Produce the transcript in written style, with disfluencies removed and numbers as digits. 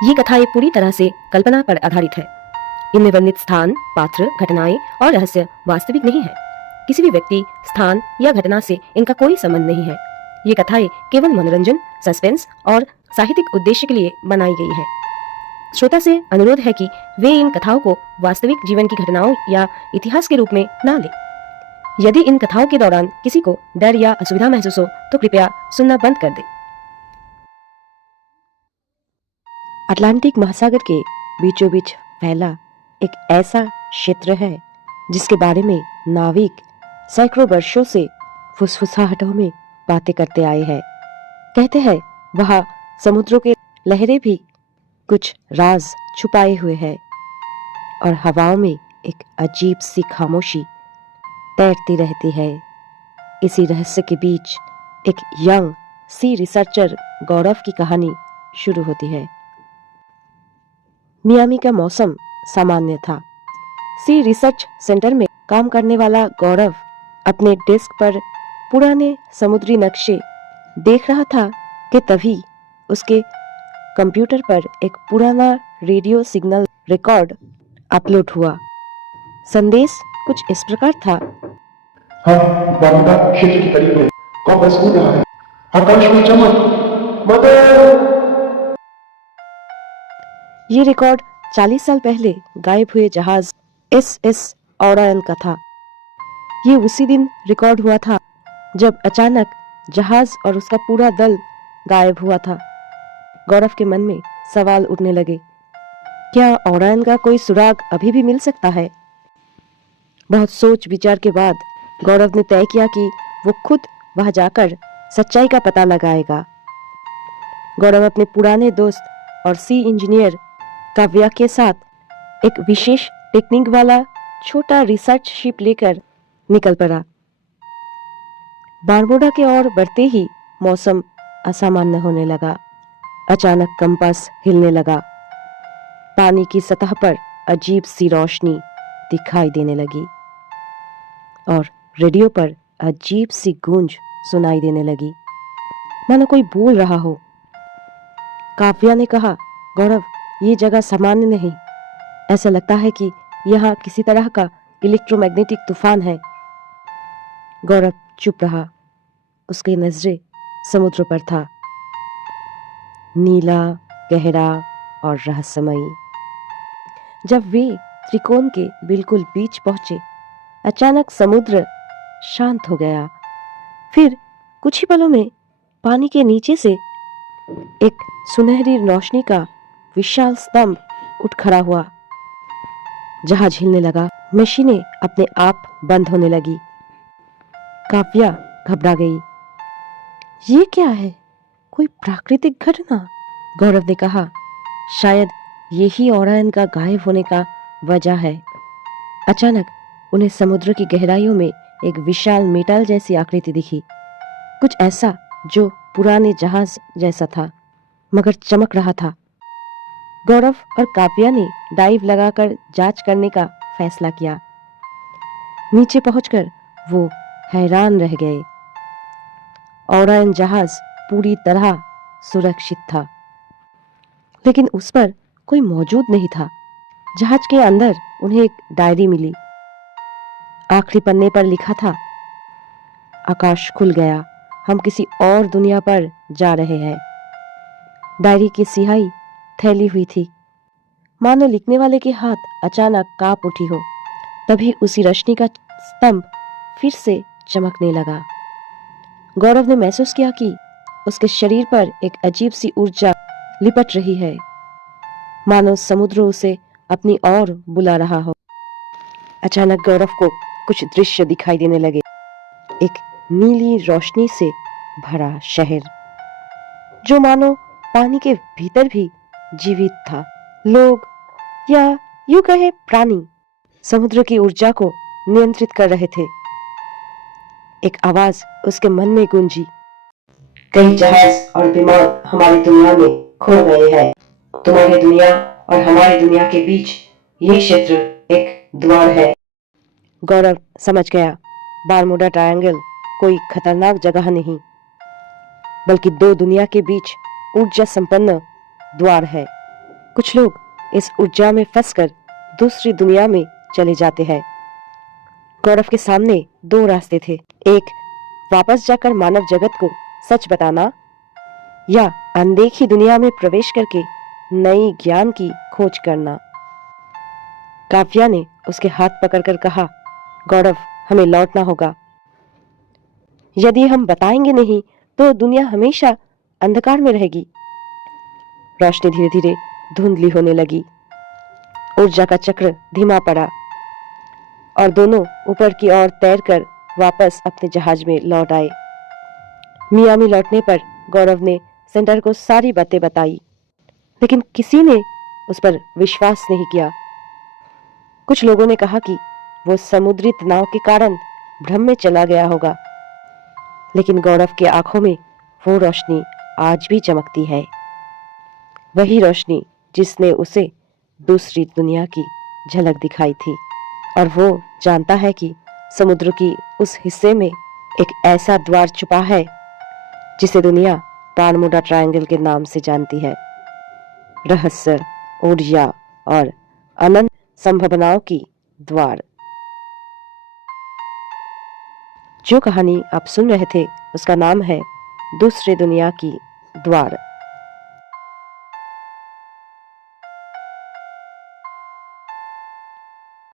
ये कथाएं पूरी तरह से कल्पना पर आधारित है। इनमें वर्णित स्थान, पात्र, घटनाएं और रहस्य वास्तविक नहीं है। किसी भी व्यक्ति, स्थान या घटना से इनका कोई संबंध नहीं है। ये कथाएं केवल मनोरंजन, सस्पेंस और साहित्यिक उद्देश्य के लिए बनाई गई है। श्रोता से अनुरोध है कि वे इन कथाओं को वास्तविक जीवन की घटनाओं या इतिहास के रूप में ना लें। यदि इन कथाओं के दौरान किसी को डर या असुविधा महसूस हो तो कृपया सुनना बंद कर दें। अटलांटिक महासागर के बीचों बीच फैला एक ऐसा क्षेत्र है जिसके बारे में नाविक सैकड़ों वर्षों से फुसफुसाहटों में बातें करते आए हैं। कहते हैं वहां समुद्रों के लहरें भी कुछ राज छुपाए हुए हैं और हवाओं में एक अजीब सी खामोशी तैरती रहती है। इसी रहस्य के बीच एक यंग सी रिसर्चर गौरव की कहानी शुरू होती है। मियामी का मौसम सामान्य था। सी रिसर्च सेंटर में काम करने वाला गौरव अपने डेस्क पर पुराने समुद्री नक्शे देख रहा था कि तभी उसके कंप्यूटर पर एक पुराना रेडियो सिग्नल रिकॉर्ड अपलोड हुआ। संदेश कुछ इस प्रकार था। हम बांदा क्षेत्र के करीब हैं। कॉम्पास उड़ रहा है। आकाश में चमक। मदद! ये रिकॉर्ड 40 साल पहले गायब हुए जहाज SS ओरायन का था। ये उसी दिन रिकॉर्ड हुआ था जब अचानक जहाज और उसका पूरा दल गायब हुआ था। गौरव के मन में सवाल उठने लगे। क्या ओरायन का कोई सुराग अभी भी मिल सकता है? बहुत सोच विचार के बाद गौरव ने तय किया कि वो खुद वहां जाकर सच्चाई का पता लगाएगा। गौरव अपने पुराने दोस्त और सी इंजीनियर काव्या के साथ एक विशेष टेक्निक वाला छोटा रिसर्च शिप लेकर निकल पड़ा। बारमूडा के ओर बढ़ते ही मौसम असामान्य होने लगा। अचानक कंपास हिलने लगा। पानी की सतह पर अजीब सी रोशनी दिखाई देने लगी और रेडियो पर अजीब सी गूंज सुनाई देने लगी, मानो कोई बोल रहा हो। काव्या ने कहा, गौरव, ये जगह सामान्य नहीं। ऐसा लगता है कि यहाँ किसी तरह का इलेक्ट्रोमैग्नेटिक तूफान है। गौरव चुप रहा। उसकी नजरें समुद्र पर था, नीला, गहरा और रहस्यमयी। जब वे त्रिकोण के बिल्कुल बीच पहुंचे, अचानक समुद्र शांत हो गया। फिर कुछ ही पलों में पानी के नीचे से एक सुनहरी रोशनी का विशाल स्तंभ उठ खड़ा हुआ। जहाज हिलने लगा। मशीनें अपने आप बंद होने लगी। काव्या घबरा गई। ये क्या है? कोई प्राकृतिक घटना? गौरव ने कहा, शायद यही ओरायन का गायब होने का वजह है। अचानक उन्हें समुद्र की गहराइयों में एक विशाल मेटल जैसी आकृति दिखी। कुछ ऐसा जो पुराने जहाज जैसा था, मगर चमक रहा था। गौरव और काव्या ने डाइव लगाकर जांच करने का फैसला किया। नीचे पहुंचकर वो हैरान रह गए। ओरायन जहाज पूरी तरह सुरक्षित था, लेकिन उस पर कोई मौजूद नहीं था। जहाज के अंदर उन्हें एक डायरी मिली। आखिरी पन्ने पर लिखा था, आकाश खुल गया, हम किसी और दुनिया पर जा रहे हैं। डायरी की स्याही फैली हुई थी, मानो लिखने वाले के हाथ अचानक कांप उठी हो। तभी उसी रोशनी का स्तंभ फिर से चमकने लगा। गौरव ने महसूस किया कि उसके शरीर पर एक अजीब सी ऊर्जा लिपट रही है, मानो समुद्र उसे अपनी ओर बुला रहा हो। अचानक गौरव को कुछ दृश्य दिखाई देने लगे। एक नीली रोशनी से भरा शहर, जो मानो पानी के भीतर भी जीवित था। लोग, या यूं कहे प्राणी, समुद्र की ऊर्जा को नियंत्रित कर रहे थे। एक आवाज उसके मन में गूंजी, कई जहाज और विमान हमारी दुनिया में खो गए हैं। तुम्हारी दुनिया और हमारी दुनिया के बीच ये क्षेत्र एक द्वार है। गौरव समझ गया, बारमूडा ट्रायंगल कोई खतरनाक जगह नहीं, बल्कि दो दुनिया के बीच ऊर्जा संपन्न द्वार है। कुछ लोग इस ऊर्जा में फंसकर दूसरी दुनिया में चले जाते हैं। गौरव के सामने दो रास्ते थे, एक वापस जाकर मानव जगत को सच बताना, या अनदेखी दुनिया में प्रवेश करके नई ज्ञान की खोज करना। काव्या ने उसके हाथ पकड़कर कहा, गौरव, हमें लौटना होगा। यदि हम बताएंगे नहीं तो दुनिया हमेशा अंधकार में रहेगी। रोशनी धीरे धीरे धुंधली होने लगी, ऊर्जा का चक्र धीमा पड़ा और दोनों ऊपर की ओर तैरकर वापस अपने जहाज में लौट आए। मियामी लौटने पर गौरव ने सेंटर को सारी बातें बताई, लेकिन किसी ने उस पर विश्वास नहीं किया। कुछ लोगों ने कहा कि वो समुद्री तनाव के कारण भ्रम में चला गया होगा, लेकिन गौरव की आंखों में वो रोशनी आज भी चमकती है, वही रोशनी जिसने उसे दूसरी दुनिया की झलक दिखाई थी। और वो जानता है कि समुद्र की उस हिस्से में एक ऐसा द्वार छुपा है जिसे दुनिया बारमूडा ट्रायंगल के नाम से जानती है। रहस्य, ऊर्जा और अनंत संभावनाओं की द्वार। जो कहानी आप सुन रहे थे उसका नाम है दूसरी दुनिया की द्वार।